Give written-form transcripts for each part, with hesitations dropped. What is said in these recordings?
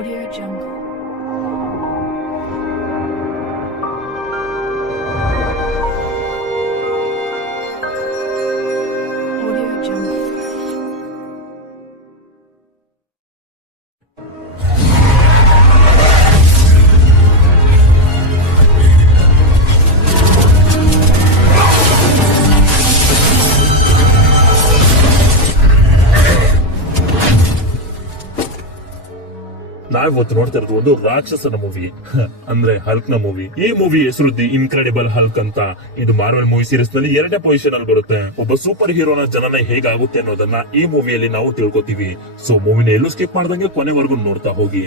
Audio Jungle. Audio Jungle. ನಾವಿವತ್ತು ನೋಡ್ತಾ ಇರೋದು ಒಂದು ರಾಕ್ಷಸನ ಮೂವಿ ಅಂದ್ರೆ ಹಲ್ಕ್ ನ ಮೂವಿ. ಈ ಮೂವಿ ಹೆಸರು ದಿ ಇನ್ಕ್ರೆಡಿಬಲ್ ಹಲ್ಕ್ ಅಂತ. ಇದು ಮಾರ್ವೆಲ್ ಮೂವಿ ಸೀರೀಸ್ ನಲ್ಲಿ 2ನೇ ಪೊಸಿಷನ್ ಅಲ್ಲಿ ಬರುತ್ತೆ. ಒಬ್ಬ ಸೂಪರ್ ಹೀರೋನ ಜನನ ಹೇಗಾಗುತ್ತೆ ಅನ್ನೋದನ್ನ ಈ ಮೂವಿಯಲ್ಲಿ ನಾವು ತಿಳ್ಕೊತೀವಿ. ಸೊ ಮೂವಿನ ಎಲ್ಲೂ ಸ್ಕಿಪ್ ಮಾಡ್ದಂಗೆ ಕೊನೆವರೆಗೂ ನೋಡ್ತಾ ಹೋಗಿ.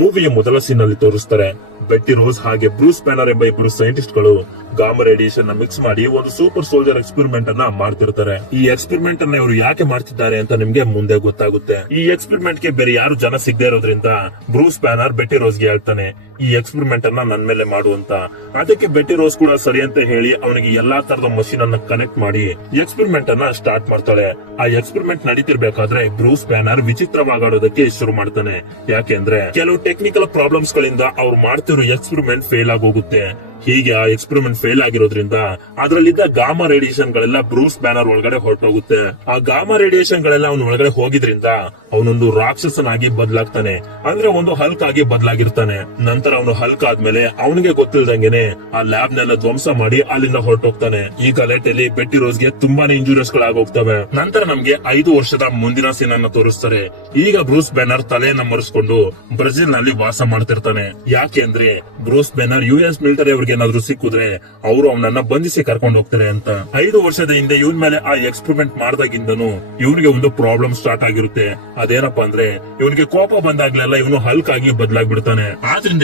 ಮೂವಿಯ ಮೊದಲ ಸೀನ್ ಅಲ್ಲಿ ತೋರಿಸ್ತಾರೆ ಬೆಟ್ಟಿ ರೋಸ್ ಹಾಗೆ ಬ್ರೂಸ್ ಬ್ಯಾನರ್ ಎಂಬ ಇಬ್ಬರು ಸೈಂಟಿಸ್ಟ್ ಗಳು ಗಾಮಾ ರೇಡಿಯೇಷನ್ ನ ಮಿಕ್ಸ್ ಮಾಡಿ ಒಂದು ಸೂಪರ್ ಸೋಲ್ಜರ್ ಎಕ್ಸ್ಪೆರಿಮೆಂಟ್ ಅನ್ನ ಮಾಡ್ತಿರ್ತಾರೆ. ಈ ಎಕ್ಸ್ಪೆರಿಮೆಂಟ್ ಅನ್ನ ಇವರು ಯಾಕೆ ಮಾಡ್ತಿದ್ದಾರೆ ಅಂತ ನಿಮ್ಗೆ ಮುಂದೆ ಗೊತ್ತಾಗುತ್ತೆ. ಈ ಎಕ್ಸ್ಪೆರಿಮೆಂಟ್ ಗೆ ಬೇರೆ ಯಾರು ಜನ ಸಿಗದೆ ಇರೋದ್ರಿಂದ ಬ್ರೂಸ್ ಬ್ಯಾನರ್ ಬೆಟ್ಟಿ ರೋಸ್ ಗೆ ಹೇಳ್ತಾನೆ ಈ ಎಕ್ಸ್ಪೆರಿಮೆಂಟ್ ಅನ್ನ ನನ್ ಮೇಲೆ ಮಾಡುವಂತ. ಅದಕ್ಕೆ ಬೆಟ್ಟಿ ರೋಸ್ ಕೂಡ ಸರಿ ಅಂತ ಹೇಳಿ ಅವನಿಗೆ ಎಲ್ಲಾ ತರದ ಮಷೀನ್ ಅನ್ನ ಕನೆಕ್ಟ್ ಮಾಡಿ ಎಕ್ಸ್ಪೆರಿಮೆಂಟ್ ಅನ್ನ ಸ್ಟಾರ್ಟ್ ಮಾಡ್ತಾಳೆ. ಆ ಎಕ್ಸ್ಪೆರಿಮೆಂಟ್ ನಡೀತಿರ್ಬೇಕಾದ್ರೆ ಬ್ರೂಸ್ ಬ್ಯಾನರ್ ವಿಚಿತ್ರವಾಗಾಡೋದಕ್ಕೆ ಶುರು ಮಾಡ್ತಾನೆ. ಯಾಕೆಂದ್ರೆ ಕೆಲವು ಟೆಕ್ನಿಕಲ್ ಪ್ರಾಬ್ಲಮ್ಸ್ ಗಳಿಂದ ಅವ್ರು ಮಾಡ್ತಿರೋ ಎಕ್ಸ್ಪೆರಿಮೆಂಟ್ ಫೇಲ್ ಆಗೋಗುತ್ತೆ. ಹೀಗೆ ಆ ಎಕ್ಸ್ಪೆರಿಮೆಂಟ್ ಫೇಲ್ ಆಗಿರೋದ್ರಿಂದ ಅದರಲ್ಲಿದ್ದ ಗಾಮಾ ರೇಡಿಯೇಷನ್ ಗಳೆಲ್ಲ ಬ್ರೂಸ್ ಬ್ಯಾನರ್ ಒಳಗಡೆ ಹೊರಟೋಗುತ್ತೆ. ಆ ಗಾಮಾ ರೇಡಿಯೇಷನ್ ಗಳೆಲ್ಲ ಅವನ ಒಳಗಡೆ ಹೋಗಿದ್ರಿಂದ ಅವನೊಂದು ರಾಕ್ಷಸನಾಗಿ ಬದಲಾಗ್ತಾನೆ. ಅಂದ್ರೆ ಒಂದು ಹಲ್ಕ್ ಆಗಿ ಬದಲಾಗಿರ್ತಾನೆ. ನಂತರ ಅವನು ಹಲ್ಕ್ ಆದ್ಮೇಲೆ ಅವನಿಗೆ ಗೊತ್ತಿಲ್ದಂಗೆನೆ ಆ ಲ್ಯಾಬ್ ನೆಲ್ಲ ಧ್ವಂಸ ಮಾಡಿ ಅಲ್ಲಿಂದ ಹೊರಟೋಗ್ತಾನೆ. ಈ ಗಲಾಟೆಯಲ್ಲಿ ಬೆಟ್ಟಿ ರೋಸ್ಗೆ ತುಂಬಾನೇ ಇಂಜುರೀಸ್ ಗಳಾಗೋಗ್ತವೆ. ನಂತರ ನಮ್ಗೆ 5 ವರ್ಷದ ಮುಂದಿನ ಸೀನ್ ಅನ್ನ ತೋರಿಸ್ತಾರೆ. ಈಗ ಬ್ರೂಸ್ ಬ್ಯಾನರ್ ತಲೆಯನ್ನ ಮರೆಸ್ಕೊಂಡು ಬ್ರೆಜಿಲ್ ನಲ್ಲಿ ವಾಸ ಮಾಡ್ತಿರ್ತಾನೆ. ಯಾಕೆಂದ್ರೆ ಬ್ರೂಸ್ ಬ್ಯಾನರ್ US ಮಿಲಿಟರಿ ಅವ್ರಿಗೆ ಏನಾದ್ರು ಸಿಕ್ಕಿದ್ರೆ ಅವರು ಅವನನ್ನ ಬಂಧಿಸಿ ಕರ್ಕೊಂಡು ಹೋಗ್ತಾರೆ ಅಂತ. 5 ವರ್ಷದ ಹಿಂದೆ ಇವನ್ ಮೇಲೆ ಆ ಎಕ್ಸ್ಪೆರಿಮೆಂಟ್ ಮಾಡ್ದಾಗಿಂದನು ಇವನಿಗೆ ಒಂದು ಪ್ರಾಬ್ಲಮ್ ಸ್ಟಾರ್ಟ್ ಆಗಿರುತ್ತೆ. ಅದೇನಪ್ಪಾ ಅಂದ್ರೆ ಇವನಿಗೆ ಕೋಪ ಬಂದಾಗ್ಲೆಲ್ಲ ಇವನು ಹಲ್ಕ್ ಆಗಿ ಬದಲಾಗ್ಬಿಡ್ತಾನೆ. ಆದ್ರಿಂದ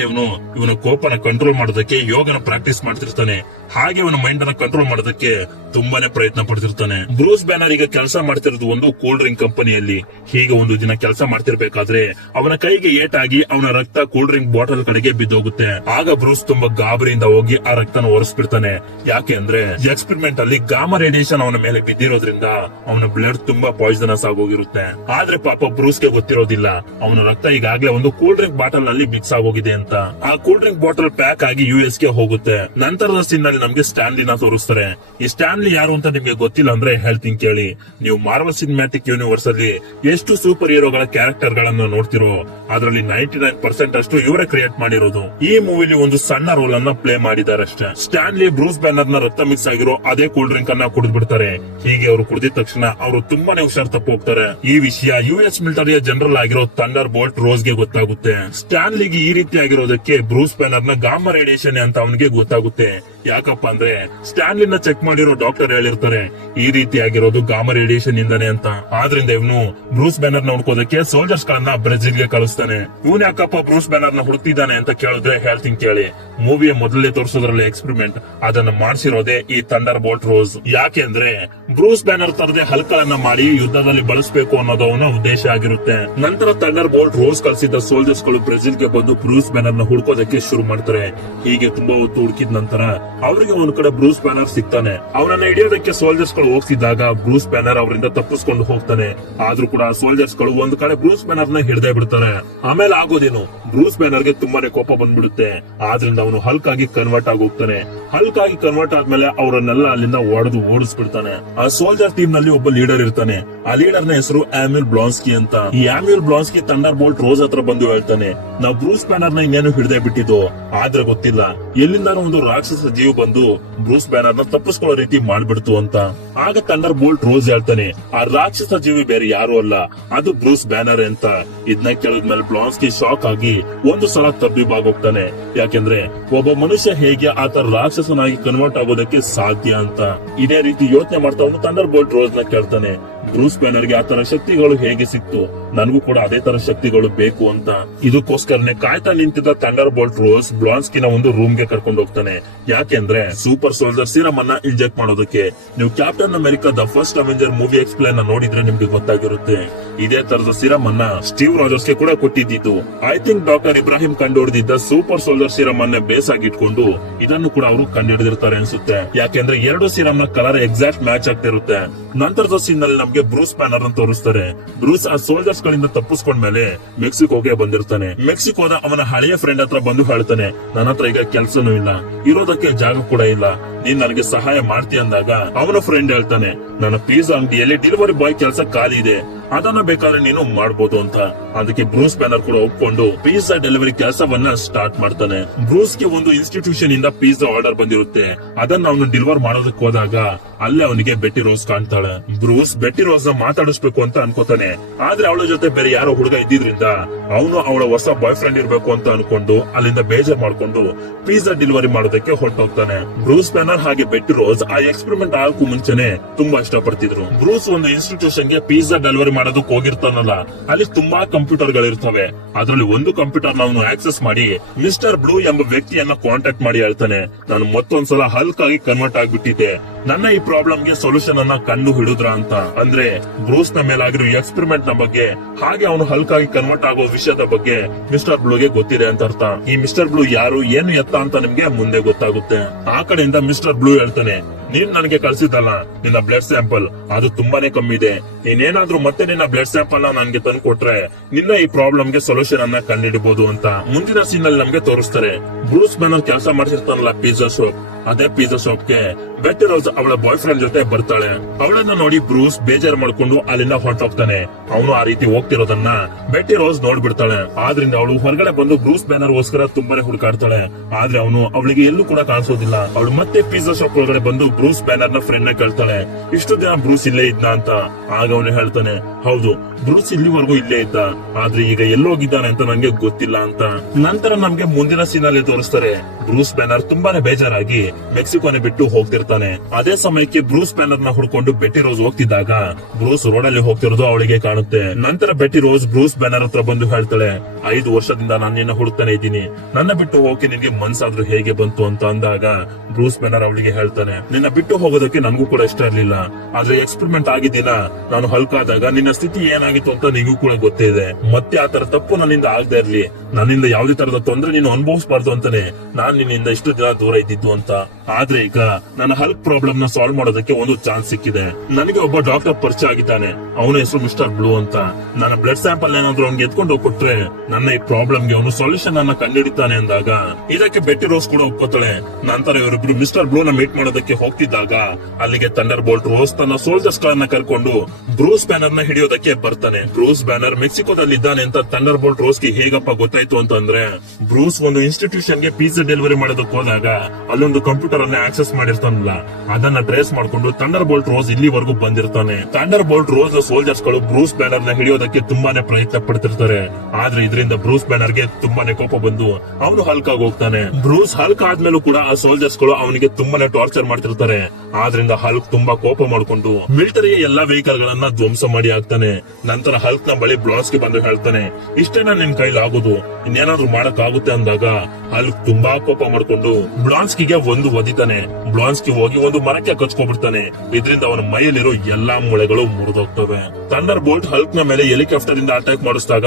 ಇವನ ಕೋಪನ ಕಂಟ್ರೋಲ್ ಮಾಡೋದಕ್ಕೆ ಯೋಗನ ಪ್ರಾಕ್ಟೀಸ್ ಮಾಡ್ತಿರ್ತಾನೆ. ಹಾಗೆ ಅವನ ಮೈಂಡ್ ಅನ್ನ ಕಂಟ್ರೋಲ್ ಮಾಡೋದಕ್ಕೆ ತುಂಬಾನೇ ಪ್ರಯತ್ನ ಪಡ್ತಿರ್ತಾನೆ. ಬ್ರೂಸ್ ಬ್ಯಾನರ್ ಈಗ ಕೆಲಸ ಮಾಡ್ತಿರೋದು ಒಂದು ಕೂಲ್ ಡ್ರಿಂಕ್ ಕಂಪನಿಯಲ್ಲಿ. ಹೀಗೆ ಒಂದು ದಿನ ಕೆಲಸ ಮಾಡ್ತಿರ್ಬೇಕಾದ್ರೆ ಅವನ ಕೈಗೆ ಏಟಾಗಿ ಅವನ ರಕ್ತ ಕೂಲ್ ಡ್ರಿಂಕ್ ಬಾಟಲ್ ಕಡೆಗೆ ಬಿದ್ದೋಗುತ್ತೆ. ಆಗ ಬ್ರೂಸ್ ತುಂಬಾ ಗಾಬರಿಯಿಂದ ಹೋಗಿ ಆ ರಕ್ತನ ಒರೆಸ್ಬಿಡ್ತಾನೆ. ಯಾಕೆ ಅಂದ್ರೆ ಎಕ್ಸ್ಪೆರಿಮೆಂಟ್ ಅಲ್ಲಿ ಗಾಮಾ ರೇಡಿಯೇಷನ್ ಅವನ ಮೇಲೆ ಬಿದ್ದಿರೋದ್ರಿಂದ ಅವನ ಬ್ಲಡ್ ತುಂಬಾ ಪಾಯ್ಸನಸ್ ಆಗೋಗಿರುತ್ತೆ. ಆದ್ರೆ ಪಾಪ ಬ್ರೂಸ್ಗೆ ಗೊತ್ತಿರೋದಿಲ್ಲ ಅವನ ರಕ್ತ ಈಗಾಗ್ಲೇ ಒಂದು ಕೂಲ್ ಡ್ರಿಂಕ್ ಬಾಟಲ್ ನಲ್ಲಿ ಮಿಕ್ಸ್ ಆಗೋಗಿದೆ ಅಂತ. ಆ ಕೂಲ್ ಡ್ರಿಂಕ್ ಬಾಟಲ್ ಪ್ಯಾಕ್ ಆಗಿ US ಗೆ ಹೋಗುತ್ತೆ. ನಂತರದ ಸೀನ್ ನಲ್ಲಿ ನಮ್ಗೆ ಸ್ಟ್ಯಾನ್ಲಿನ ತೋರಿಸ್ತಾರೆ. ಈ ಸ್ಟ್ಯಾನ್ಲಿ ಯಾರು ಅಂತ ನಿಮ್ಗೆ ಗೊತ್ತಿಲ್ಲ ಅಂದ್ರೆ ಹೇಳ್ತೀನಿ ಕೇಳಿ. ನೀವು ಮಾರ್ವಲ್ ಸಿನಿಮ್ಯಾಟಿಕ್ ಯೂನಿವರ್ಸ್ ಅಲ್ಲಿ ಎಷ್ಟು ಸೂಪರ್ ಹೀರೋಗಳ ಕ್ಯಾರೆಕ್ಟರ್ ಗಳನ್ನ ನೋಡ್ತಿರೋ ಅದರಲ್ಲಿ 99% ಅಷ್ಟು ಇವರೇ ಕ್ರಿಯೇಟ್ ಮಾಡಿರೋದು. ಈ ಮೂವಿಲಿ ಒಂದು ಸಣ್ಣ ರೋಲ್ ಅನ್ನ ಪ್ಲೇ ಮಾಡಿದ್ದಾರೆ ಅಷ್ಟೇ. ಸ್ಟ್ಯಾನ್ಲಿ ಬ್ರೂಸ್ ಬ್ಯಾನರ್ ನ ರಕ್ತ ಮಿಕ್ಸ್ ಆಗಿರೋ ಅದೇ ಕೂಲ್ ಡ್ರಿಂಕ್ ಅನ್ನ ಕುಡಿದು ಬಿಡ್ತಾರೆ. ಹೀಗೆ ಅವರು ಕುಡಿದ ತಕ್ಷಣ ಅವರು ತುಂಬಾನೇ ಹುಷಾರ್ ತಪ್ಪು ಹೋಗ್ತಾರೆ. ಈ ವಿಷಯ US ಮಿಲಿಟರಿಯ ಜನರಲ್ ಆಗಿರೋ ಥಂಡರ್ ಬೋಲ್ಟ್ ರೋಸ್ ಗೆ ಗೊತ್ತಾಗುತ್ತೆ. ಸ್ಟ್ಯಾನ್ಲಿಗೆ ಈ ರೀತಿ ಆಗಿರೋದಕ್ಕೆ ಬ್ರೂಸ್ ಬ್ಯಾನರ್ ನ ಗಾಮಾ ರೇಡಿಯೇಷನ್ ಅಂತ ಅವನಿಗೆ ಗೊತ್ತಾಗುತ್ತೆ. ಯಾಕಪ್ಪ ಅಂದ್ರೆ ಸ್ಟ್ಯಾನ್ಲಿನ ಚೆಕ್ ಮಾಡಿರೋ ಡಾಕ್ಟರ್ ಹೇಳಿರ್ತಾರೆ ಈ ರೀತಿ ಆಗಿರೋದು ಗಾಮಾ ರೇಡಿಯೇಷನ್ ಇಂದಾನೆ ಅಂತ. ಆದ್ರಿಂದ ಇವನು ಬ್ರೂಸ್ ಬ್ಯಾನರ್ ನ ಹುಡ್ಕೋದಕ್ಕೆ ಸೋಲ್ಜರ್ಸ್ ಗಳನ್ನ ಬ್ರೆಜಿಲ್ ಗೆ ಕಳಿಸ್ತಾನೆ. ಇವನ್ ಯಾಕಪ್ಪ ಬ್ರೂಸ್ ಬ್ಯಾನರ್ ನ ಹುಡುಕ್ತಿದ್ದಾನೆ ಅಂತ ಕೇಳಿದ್ರೆ ಹೇಳ್ತೀನಿ ಕೇಳಿ. ಮೂವಿಯ ಮೊದಲೇ ತೋರಿಸೋದ್ರಲ್ಲಿ ಎಕ್ಸ್ಪೆರಿಮೆಂಟ್ ಅದನ್ನ ಮಾಡಿಸಿರೋದೇ ಈ ಥಂಡರ್ ಬೋಲ್ಟ್ ರೋಸ್. ಯಾಕೆಂದ್ರೆ ಬ್ರೂಸ್ ಬ್ಯಾನರ್ ತರದೇ ಹಲ್ಕಳನ್ನ ಮಾಡಿ ಯುದ್ಧದಲ್ಲಿ ಬಳಸಬೇಕು ಅನ್ನೋದು ಅವನ ಉದ್ದೇಶ ಆಗಿರುತ್ತೆ. ನಂತರ ಥಂಡರ್ ಬೋಲ್ಟ್ ರೋಸ್ ಕಳಿಸಿದ ಸೋಲ್ಜರ್ಸ್ ಗಳು ಬ್ರೆಜಿಲ್ ಗೆ ಬಂದು ಬ್ರೂಸ್ ಬ್ಯಾನರ್ ನ ಹುಡ್ಕೋದಕ್ಕೆ ಶುರು ಮಾಡ್ತಾರೆ. ಹೀಗೆ ತುಂಬಾ ಹೊತ್ತು ಹುಡುಕಿದ ನಂತರ ಅವರಿಗೆ ಒಂದ್ ಕಡೆ ಬ್ರೂಸ್ ಬ್ಯಾನರ್ ಸಿಗ್ತಾನೆ. ಅವನನ್ನ ಹಿಡಿಯೋದಕ್ಕೆ ಸೋಲ್ಜರ್ಸ್ ಗಳು ಹೋಗ್ತಿದ್ದಾಗ ಬ್ರೂಸ್ ಬ್ಯಾನರ್ ಅವರಿಂದ ತಪ್ಪಿಸ್ಕೊಂಡು ಹೋಗ್ತಾನೆ. ಆದ್ರೂ ಕೂಡ ಸೋಲ್ಜರ್ಸ್ ಗಳು ಒಂದ್ ಕಡೆ ಬ್ರೂಸ್ ಬ್ಯಾನರ್ ನ ಹಿಡಿದೇ ಬಿಡ್ತಾರೆ. ಆಮೇಲೆ ಆಗೋದೇನು ಬ್ರೂಸ್ ಬ್ಯಾನರ್ ಗೆ ತುಂಬಾನೇ ಕೋಪ ಬಂದ್ಬಿಡುತ್ತೆ. ಆದ್ರಿಂದ ಅವನು ಹಲ್ಕ್ ಆಗಿ ಕನ್ವರ್ಟ್ ಆಗಿ ಹೋಗ್ತಾನೆ. ಹಲ್ಕ್ ಆಗಿ ಕನ್ವರ್ಟ್ ಆದ್ಮೇಲೆ ಅವರನ್ನೆಲ್ಲ ಅಲ್ಲಿಂದ ಹೊಡೆದು ಓಡಿಸ್ಬಿಡ್ತಾನೆ. ಆ ಸೋಲ್ಜರ್ ಟೀಮ್ ನಲ್ಲಿ ಒಬ್ಬ ಲೀಡರ್ ಇರ್ತಾನೆ. ಆ ಲೀಡರ್ ನ ಹೆಸರು ಆಮ್ಯೂಲ್ ಬ್ಲಾನ್ಸ್ಕಿ ಅಂತ. ಈ ಆಮ್ಯೂಲ್ ಬ್ಲಾನ್ಸ್ಕಿ ಥಂಡರ್ ಬೋಲ್ಟ್ ರೋಸ್ ಹತ್ರ ಬಂದು ಹೇಳ್ತಾನೆ ನಾವು ಬ್ರೂಸ್ ಬ್ಯಾನರ್ ನ ಇನ್ನೇನು ಹಿಡಿದೇ ಬಿಟ್ಟಿದ್ದು. ಆದ್ರೆ ಗೊತ್ತಿಲ್ಲ ಎಲ್ಲಿಂದಾನು ಒಂದು ರಾಕ್ಷಸ ಜೀವ ಬಂದು ಬ್ರೂಸ್ ಬ್ಯಾನರ್ ನ ತಪ್ಪಿಸ್ಕೊಳ್ಳೋ ರೀತಿ ಮಾಡ್ಬಿಡ್ತು ಅಂತ. ಆಗ ಥಂಡರ್ ಬೋಲ್ಟ್ ರೋಸ್ ಹೇಳ್ತಾನೆ ಆ ರಾಕ್ಷಸ ಜೀವಿ ಬೇರೆ ಯಾರು ಅಲ್ಲ ಅದು ಬ್ರೂಸ್ ಬ್ಯಾನರ್ ಅಂತ. ಇದನ್ನ ಕೇಳಿದ್ಮೇಲೆ ಬ್ಲಾನ್ಸ್ಕಿ ಶಾಕ್ ಆಗಿ ಒಂದು ಸಲ ತಬ್ಬಿಬಾಗೋಗ್ತಾನೆ. ಯಾಕೆಂದ್ರೆ ಒಬ್ಬ ಮನುಷ್ಯ ಹೇಗೆ ಆತರ ರಾಕ್ಷಸನಾಗಿ ಕನ್ವರ್ಟ್ ಆಗೋದಕ್ಕೆ ಸಾಧ್ಯ ಅಂತ. ಇದೇ ರೀತಿ ಯೋಚನೆ ಮಾಡ್ತಾ ಅವನು ಥಂಡರ್ ಬೋಲ್ಟ್ ರೋಸ್ ನ ಕೇಳ್ತಾನೆ ಬ್ರೂಸ್ ಬ್ಯಾನರ್ ಗೆ ಆತರ ಶಕ್ತಿಗಳು ಹೇಗೆ ಸಿಕ್ತು, ನನಗೂ ಕೂಡ ಅದೇ ತರ ಶಕ್ತಿಗಳು ಬೇಕು ಅಂತ. ಇದಕ್ಕೋಸ್ಕರನೇ ಕಾಯ್ತಾ ನಿಂತಿದ್ದ ಥಂಡರ್ ಬೋಲ್ಟ್ ರೋಸ್ ಬ್ಲಾನ್ಸ್ಕಿನ ಒಂದು ರೂಮ್ ಗೆ ಕರ್ಕೊಂಡು ಹೋಗ್ತಾನೆ. ಯಾಕೆಂದ್ರೆ ಸೂಪರ್ ಸೋಲ್ಜರ್ ಸೀರಮ್ ಅನ್ನ ಇಂಜೆಕ್ಟ್ ಮಾಡೋದಕ್ಕೆ. ನೀವು captain America the first Avenger movie explain ನೋಡಿದ್ರೆ ನಿಮ್ಗೆ ಗೊತ್ತಾಗಿರುತ್ತೆ. ಇದೇ ತರದ ಸೀರಮ್ ಅನ್ನ ಸ್ಟೀವ್ ರಾಜರ್ಸ್ ಗೆ ಕೂಡ ಕೊಟ್ಟಿದ್ದು. ಐ ಥಿಂಕ್ ಡಾಕ್ಟರ್ ಇಬ್ರಾಹಿಂ ಕಂಡುಹಿಡಿದಿದ್ದ ಸೂಪರ್ ಸೋಲ್ಜರ್ ಸೀರಮ್ ಅನ್ನ ಬೇಸ್ ಆಗಿಟ್ಕೊಂಡು ಇದನ್ನು ಕೂಡ ಅವರು ಕಂಡುಹಿಡಿದಿರ್ತಾರೆ ಅನ್ಸುತ್ತೆ. ಯಾಕೆಂದ್ರೆ 2 ಸೀರಮ್ ನ ಕಲರ್ ಎಕ್ಸಾಕ್ಟ್ ಮ್ಯಾಚ್ ಆಗ್ತಿರುತ್ತೆ. ನಂತರದ ಸೀನ್ ನಲ್ಲಿ ನಮ್ಗೆ ನಮ್ಗೆ ಬ್ರೂಸ್ ಬ್ಯಾನರ್ ಅಂತ ತೋರಿಸ್ತಾರೆ. ಬ್ರೂಸ್ ಆ ಸೋಲ್ಜರ್ಸ್ ಗಳಿಂದ ತಪ್ಪಿಸ್ಕೊಂಡ್ಮೇಲೆ ಮೆಕ್ಸಿಕೋಗೆ ಬಂದಿರ್ತಾನೆ. ಮೆಕ್ಸಿಕೋದ ಅವನ ಹಳೆಯ ಫ್ರೆಂಡ್ ಹತ್ರ ಬಂದು ಹೇಳ್ತಾನೆ, ನನ್ನ ಹತ್ರ ಈಗ ಕೆಲ್ಸನೂ ಇಲ್ಲ, ಇರೋದಕ್ಕೆ ಜಾಗ ಕೂಡ ಇಲ್ಲ, ನೀನ್ ನನಗೆ ಸಹಾಯ ಮಾಡ್ತೀಯ ಅಂದಾಗ ಅವನ ಫ್ರೆಂಡ್ ಹೇಳ್ತಾನೆ, ನನ್ನ ಪಿಜ್ಜಾ ಅಂಗಡಿಯಲ್ಲಿ ಡೆಲಿವರಿ ಬಾಯ್ ಕೆಲಸ ಖಾಲಿ ಇದೆ, ಅದನ್ನ ಬೇಕಾದ್ರೆ ನೀನು ಮಾಡ್ಬೋದು ಅಂತ. ಅದಕ್ಕೆ ಬ್ರೂಸ್ ಬ್ಯಾನರ್ ಕೂಡ ಒಪ್ಕೊಂಡು ಪಿಜ್ಜಾ ಡೆಲಿವರಿ ಕೆಲಸವನ್ನ ಸ್ಟಾರ್ಟ್ ಮಾಡ್ತಾನೆ. ಬ್ರೂಸ್ ಗೆ ಒಂದು ಇನ್ಸ್ಟಿಟ್ಯೂಷನ್ ಇಂದ ಪಿಜ್ಜಾ ಆರ್ಡರ್ ಬಂದಿರುತ್ತೆ. ಅದನ್ನ ಅವನು ಡೆಲಿವರ್ ಮಾಡೋದಕ್ಕೆ ಹೋದಾಗ ಅಲ್ಲೇ ಅವನಿಗೆ ಬೆಟ್ಟಿ ರೋಸ್ ಕಾಣ್ತಾಳೆ. ಬ್ರೂಸ್ ಬೆಟ್ಟಿ ರೋಸ್ ನ ಮಾತಾಡಿಸ್ಬೇಕು ಅಂತ ಅನ್ಕೋತಾನೆ. ಆದ್ರೆ ಅವಳ ಜೊತೆ ಬೇರೆ ಯಾರೋ ಹುಡುಗ ಇದ್ದಿದ್ರಿಂದ ಅವನು ಅವಳ ಹೊಸ ಬಾಯ್ ಫ್ರೆಂಡ್ ಇರ್ಬೇಕು ಅಂತ ಅನ್ಕೊಂಡು ಅಲ್ಲಿಂದ ಬೇಜಾರ್ ಮಾಡ್ಕೊಂಡು ಪಿಜ್ಜಾ ಡೆಲಿವರಿ ಮಾಡೋದಕ್ಕೆ ಹೊರಟೋಗ್ತಾನೆ. ಬ್ರೂಸ್ ಬ್ಯಾನರ್ ಹಾಗೆ ಬೆಟ್ಟಿ ರೋಸ್ ಆ ಎಕ್ಸ್ಪೆರಿಮೆಂಟ್ ಆಗಕ್ಕೂ ಮುಂಚೆನೆ ತುಂಬಾ ಇಷ್ಟಪಡ್ತಿದ್ರು. ಬ್ರೂಸ್ ಒಂದು ಇನ್ಸ್ಟಿಟ್ಯೂಷನ್ ಗೆ ಪಿಜ್ಜಾ ಡೆಲಿವರಿ ಮಾಡೋದಕ್ಕೆ ಹೋಗಿರ್ತಾನಲ್ಲ, ಅಲ್ಲಿ ತುಂಬಾ ಕಂಪ್ಯೂಟರ್ ಗಳಿರ್ತವೆ. ಅದರಲ್ಲಿ ಒಂದು ಕಂಪ್ಯೂಟರ್ ಅವನು ಆಕ್ಸೆಸ್ ಮಾಡಿ ಮಿಸ್ಟರ್ ಬ್ಲೂ ಎಂಬ ವ್ಯಕ್ತಿಯನ್ನ ಕಾಂಟ್ಯಾಕ್ಟ್ ಮಾಡಿ ಹೇಳ್ತಾನೆ, ನಾನು ಮತ್ತೊಂದ್ಸಲ ಹಲ್ಕ್ ಆಗಿ ಕನ್ವರ್ಟ್ ಆಗ್ಬಿಟ್ಟಿದ್ದೆ, ನನ್ನ ಈ ಪ್ರಾಬ್ಲಮ್ ಗೆ ಸೊಲ್ಯೂಷನ್ ಅನ್ನ ಕಂಡು ಹಿಡಿದ್ರ ಅಂತ. ಅಂದ್ರೆ ಬ್ರೂಸ್ ನ ಮೇಲಾಗಿರೋ ಎಕ್ಸ್ಪೆರಿಮೆಂಟ್ ನ ಬಗ್ಗೆ ಹಾಗೆ ಅವನು ಹಲ್ಕ್ ಆಗಿ ಕನ್ವರ್ಟ್ ಆಗೋ ವಿಷಯದ ಬಗ್ಗೆ ಮಿಸ್ಟರ್ ಬ್ಲೂಗೆ ಗೊತ್ತಿದೆ ಅಂತ ಅರ್ಥ. ಈ ಮಿಸ್ಟರ್ ಬ್ಲೂ ಯಾರು ಏನು ಎತ್ತ ಅಂತ ನಿಮ್ಗೆ ಮುಂದೆ ಗೊತ್ತಾಗುತ್ತೆ. ಆ ಕಡೆಯಿಂದ ಮಿಸ್ಟರ್ ಬ್ಲೂ ಹೇಳ್ತಾನೆ, ನೀನ್ ನನಗೆ ಕಳ್ಸಿದ್ದಲ್ಲ ನಿನ್ನ ಬ್ಲಡ್ ಸ್ಯಾಂಪಲ್, ಅದು ತುಂಬಾನೇ ಕಮ್ಮಿ ಇದೆ, ನೀನೇನಾದ್ರೂ ಮತ್ತೆ ನಿನ್ನ ಬ್ಲಡ್ ಸ್ಯಾಂಪಲ್ ನನ್ಗೆ ತಂದು ಕೊಟ್ರೆ ನಿನ್ನ ಈ ಪ್ರಾಬ್ಲಮ್ ಗೆ ಸೊಲ್ಯೂಷನ್ ಅನ್ನ ಕಂಡುಹಿಡಬಹುದು ಅಂತ. ಮುಂದಿನ ಸೀನ್ ಅಲ್ಲಿ ನಮ್ಗೆ ತೋರಿಸ್ತಾರೆ, ಬ್ರೂಸ್ ಬ್ಯಾನರ್ ಕೆಲಸ ಮಾಡ್ತಿರ್ತಾನಲ್ಲ ಪಿಜ್ಜಾ ಶಾಪ್, ಅದೇ ಪಿಜ್ಜಾ ಶಾಪ್ ಗೆ ಬೆಟ್ಟಿ ರೋಸ್ ಅವಳ ಬಾಯ್ ಫ್ರೆಂಡ್ ಜೊತೆ ಬರ್ತಾಳೆ. ಅವಳನ್ನ ನೋಡಿ ಬ್ರೂಸ್ ಬೇಜಾರ್ ಮಾಡ್ಕೊಂಡು ಅಲ್ಲಿಂದ ಹೊರಟೋಗ್ತಾನೆ. ಅವನು ಆ ರೀತಿ ಹೋಗ್ತಿರೋದನ್ನ ಬೆಟ್ಟಿ ರೋಸ್ ನೋಡ್ಬಿಡ್ತಾಳೆ. ಆದ್ರಿಂದ ಅವಳು ಹೊರಗಡೆ ಬಂದು ಬ್ರೂಸ್ ಬ್ಯಾನರ್ ಗೋಸ್ಕರ ತುಂಬಾನೇ ಹುಡುಕಾಡ್ತಾಳೆ. ಆದ್ರೆ ಅವನು ಅವಳಿಗೆ ಎಲ್ಲೂ ಕೂಡ ಕಾಣಿಸೋದಿಲ್ಲ. ಅವಳು ಮತ್ತೆ ಪಿಜ್ಜಾ ಶಾಪ್ ಒಳಗಡೆ ಬಂದು ಬ್ರೂಸ್ ಬ್ಯಾನರ್ ನ ಫ್ರೆಂಡ್ ನ ಕೇಳ್ತಾಳೆ, ಇಷ್ಟು ದಿನ ಬ್ರೂಸ್ ಇಲ್ಲೇ ಇದ್ನ ಅಂತ. ಆಗ ಅವನು ಹೇಳ್ತಾನೆ, ಹೌದು ಬ್ರೂಸ್ ಇಲ್ಲಿವರೆಗೂ ಇಲ್ಲೇ ಇದ್ದ, ಆದ್ರೆ ಈಗ ಎಲ್ಲೋಗಿದ್ದಾನೆ ಅಂತ ನಂಗೆ ಗೊತ್ತಿಲ್ಲ ಅಂತ. ನಂತರ ನಮ್ಗೆ ಮುಂದಿನ ಸೀನ್ ಅಲ್ಲಿ ತೋರಿಸ್ತಾರೆ, ಬ್ರೂಸ್ ಬ್ಯಾನರ್ ತುಂಬಾನೇ ಬೇಜಾರಾಗಿ ಮೆಕ್ಸಿಕೋನೆ ಬಿಟ್ಟು ಹೋಗ್ತಿರ್ತಾನೆ. ಅದೇ ಸಮಯಕ್ಕೆ ಬ್ರೂಸ್ ಬ್ಯಾನರ್ ನ ಹುಡ್ಕೊಂಡು ಬೆಟ್ಟಿ ರೋಸ್ ಹೋಗ್ತಿದ್ದಾಗ ಬ್ರೂಸ್ ರೋಡ್ ಅಲ್ಲಿ ಹೋಗ್ತಿರೋದು ಅವಳಿಗೆ ಕಾಣುತ್ತೆ. ನಂತರ ಬೆಟ್ಟಿ ರೋಸ್ ಬ್ರೂಸ್ ಬ್ಯಾನರ್ ಹತ್ರ ಬಂದು ಹೇಳ್ತಾಳೆ, 5 ವರ್ಷದಿಂದ ನಾನು ನಿನ್ನ ಹುಡುಕ್ತಾನೆ ಇದ್ದೀನಿ, ನನ್ನ ಬಿಟ್ಟು ಹೋಗಿ ನಿನ್ಗೆ ಮನ್ಸಾದ್ರೂ ಹೇಗೆ ಬಂತು ಅಂತ ಅಂದಾಗ ಬ್ರೂಸ್ ಬ್ಯಾನರ್ ಅವಳಿಗೆ ಹೇಳ್ತಾನೆ, ನಿನ್ನ ಬಿಟ್ಟು ಹೋಗೋದಕ್ಕೆ ನನಗೂ ಕೂಡ ಇಷ್ಟ ಇರ್ಲಿಲ್ಲ, ಆದ್ರೆ ಎಕ್ಸ್ಪೆರಿಮೆಂಟ್ ಆಗಿದ್ದೀನ ನಾನು ಹಲ್ಕ್ ಆದಾಗ ನಿನ್ನ ಸ್ಥಿತಿ ಏನಾಗಿತ್ತು ಅಂತ ನಿಗೂ ಕೂಡ ಗೊತ್ತೇ ಇದೆ. ಮತ್ತೆ ಆ ತರ ತಪ್ಪು ನನ್ನಿಂದ ಆಗದೆ ಇರ್ಲಿ, ನನ್ನಿಂದ ಯಾವುದೇ ತರದ ತೊಂದ್ರೆ ನೀನು ಅನುಭವಿಸಬಾರ್ದು ಅಂತಾನೆ ನಾನ್ ನಿನ್ನಿಂದ ಇಷ್ಟು ದಿನ ದೂರ ಇದ್ದಿದ್ದು ಅಂತ. ಆದ್ರೆ ಈಗ ನನ್ನ ಹಲ್ಕ್ ಪ್ರಾಬ್ಲಮ್ ನ ಸಾಲ್ವ್ ಮಾಡೋದಕ್ಕೆ ಒಂದು ಚಾನ್ಸ್ ಸಿಕ್ಕಿದೆ. ನನಗೆ ಒಬ್ಬ ಡಾಕ್ಟರ್ ಪರಿಚಯ ಆಗಿದ್ದಾನೆ, ಅವನ ಹೆಸರು ಮಿಸ್ಟರ್ ಬ್ಲೂ ಅಂತ. ನನ್ನ ಬ್ಲಡ್ ಸ್ಯಾಂಪಲ್ ಏನಾದ್ರು ಅವ್ನಿಗೆ ಎತ್ಕೊಂಡು ಹೋಗ್ಕೊಟ್ರೆ ನನ್ನ ಈ ಪ್ರಾಬ್ಲಮ್ ಗೆ ಅವನು ಸೊಲ್ಯೂಷನ್ ಅನ್ನ ಕಂಡುಹಿಡಿತಾನೆ ಅಂದಾಗ ಇದಕ್ಕೆ ಬೆಟ್ಟಿ ರೋಸ್ ಕೂಡ ಒಪ್ಕೋತಾಳೆ. ನಂತರ ಇವರಿಬ್ರು ಮಿಸ್ಟರ್ ಬ್ಲೂ ನ ಮೀಟ್ ಮಾಡೋದಕ್ಕೆ ಹೋಗ್ತಿದ್ದಾಗ ಅಲ್ಲಿಗೆ ಥಂಡರ್ ಬೋಲ್ಟ್ ರೋಸ್ ತನ್ನ ಸೋಲ್ಜರ್ಸ್ ಗಳನ್ನ ಕರ್ಕೊಂಡು ಬ್ರೂಸ್ ಬ್ಯಾನರ್ ನ ಹಿಡಿಯೋದಕ್ಕೆ ಬರ್ತಾನೆ. ಬ್ರೂಸ್ ಬ್ಯಾನರ್ ಮೆಕ್ಸಿಕೋದಲ್ಲಿ ಇದ್ದಾನೆ ಅಂತ ಥಂಡರ್ ಬೋಲ್ಟ್ ರೋಸ್ ಗೆ ಹೇಗಪ್ಪ ಗೊತ್ತಾಯ್ತು ಅಂತಂದ್ರೆ, ಬ್ರೂಸ್ ಒಂದು ಇನ್ಸ್ಟಿಟ್ಯೂಷನ್ ಗೆ ಪಿಜ್ಜಾ ಡೆಲಿವರಿ ಮಾಡೋದಕ್ಕೆ ಹೋದಾಗ ಅಲ್ಲೊಂದು ಕಂಪ್ಯೂಟರ್ ಅನ್ನ ಆಕ್ಸೆಸ್ ಮಾಡಿರ್ತಾನಲ್ಲ, ಅದನ್ನ ಟ್ರೇಸ್ ಮಾಡ್ಕೊಂಡು ಥಂಡರ್ ಬೋಲ್ಟ್ ರೋಸ್ ಇಲ್ಲಿವರೆಗೂ ಬಂದಿರ್ತಾನೆ. ಥಂಡರ್ ಬೋಲ್ಟ್ ರೋಸ್ ಸೋಲ್ಜರ್ಸ್ ಗಳು ಬ್ರೂಸ್ ಬ್ಯಾನರ್ ನ ಹಿಡಿಯೋದಕ್ಕೆ ತುಂಬಾನೇ ಪ್ರಯತ್ನ ಪಡ್ತಿರ್ತಾರೆ. ಆದ್ರೆ ಇದರಿಂದ ಬ್ರೂಸ್ ಬ್ಯಾನರ್ ಗೆ ತುಂಬಾನೇ ಕೋಪ ಬಂದು ಅವನು ಹಲ್ಕ್ ಆಗಿ ಹೋಗ್ತಾನೆ. ಬ್ರೂಸ್ ಹಲ್ಕ್ ಆದ್ಮೇಲೂ ಕೂಡ ಆ ಸೋಲ್ಜರ್ಸ್ ಗಳು ಅವನಿಗೆ ತುಂಬಾನೇ ಟಾರ್ಚರ್ ಮಾಡ್ತಿರ್ತಾರೆ. ಆದ್ರಿಂದ ಹಲ್ಕ್ ತುಂಬಾ ಕೋಪ ಮಾಡ್ಕೊಂಡು ಮಿಲಿಟರಿಯ ಎಲ್ಲಾ ವೆಹಿಕಲ್ ಗಳನ್ನ ಧ್ವಂಸ ಮಾಡಿ ಹಾಕ್ತಾನೆ. ನಂತರ ಹಲ್ಕ್ ನ ಬಳಿ ಬ್ಲಾನ್ಸ್ ಗೆ ಬಂದು ಹೇಳ್ತಾನೆ, ಇಷ್ಟೇನಾ ನಿನ್ ಕೈಲಿ ಆಗೋದು, ಇನ್ನೇನಾದ್ರೂ ಮಾಡಕ್ ಆಗುತ್ತೆ ಅಂದಾಗ ಹಲ್ಕ್ ತುಂಬಾ ಕೋಪ ಮಾಡ್ಕೊಂಡು ಬ್ಲಾನ್ಸ್ಕಿಗೆ ಒಂದು ಒದಿತಾನೆ. ಬ್ಲಾನ್ಸ್ಕಿ ಹೋಗಿ ಒಂದು ಮರಕ್ಕೆ ಕಚ್ಕೊಬಿಡ್ತಾನೆ. ಇದರಿಂದ ಅವನ ಮೈಯಲ್ಲಿರೋ ಎಲ್ಲಾ ಮೂಳೆಗಳು ಮುರಿದೋಗ್ತವೆ. ಥಂಡರ್ ಬೋಲ್ಟ್ ಹಲ್ಕ್ ನ ಮೇಲೆ ಹೆಲಿಕಾಪ್ಟರ್ ಇಂದ ಅಟ್ಯಾಕ್ ಮಾಡಿಸಿದಾಗ